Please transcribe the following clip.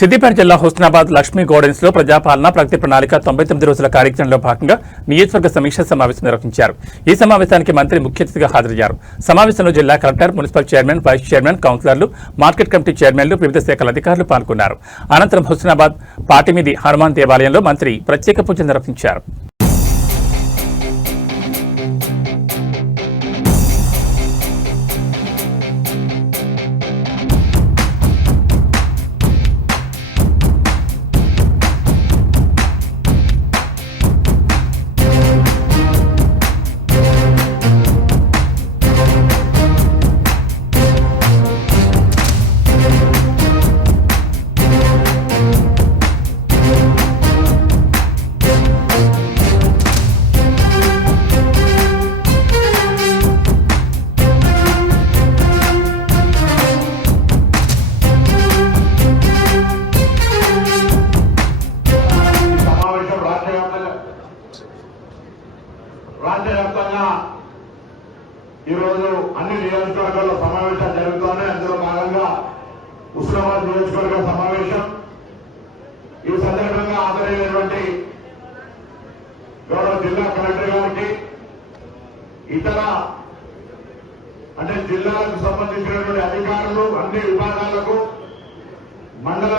సిద్దిపేట జిల్లా హుస్నాబాద్ లక్ష్మీ గార్డెన్స్ లో ప్రజాపాలన ప్రగతి ప్రణాళిక 99 రోజుల కార్యక్రమంలో భాగంగా నియోజకవర్గ సమీక్ష సమావేశం నిర్వహించారు. ఈ సమావేశానికి మంత్రి ముఖ్య అతిథిగా హాజరయ్యారు. సమావేశంలో జిల్లా collector, municipal chairman, vice chairman, కౌన్సిలర్లు, మార్కెట్ కమిటీ చైర్మన్లు, వివిధ శాఖల అధికారులు పాల్గొన్నారు. అనంతరం హుస్నాబాద్ పాటిమిది హనుమాన్ దేవాలయంలో మంత్రి ప్రత్యేక పూజలు నిర్వహించారు. రాష్ట్ర వ్యాప్తంగా ఈరోజు అన్ని నియోజకవర్గాల్లో సమావేశాలు జరుగుతున్నాయి. అందులో భాగంగా హుస్నాబాద్ నియోజకవర్గ సమావేశం. ఈ సందర్భంగా హాజరైనటువంటి గౌరవ జిల్లా కలెక్టర్ గారికి, ఇతర జిల్లాలకు సంబంధించినటువంటి అధికారులు, అన్ని విభాగాలకు, మండల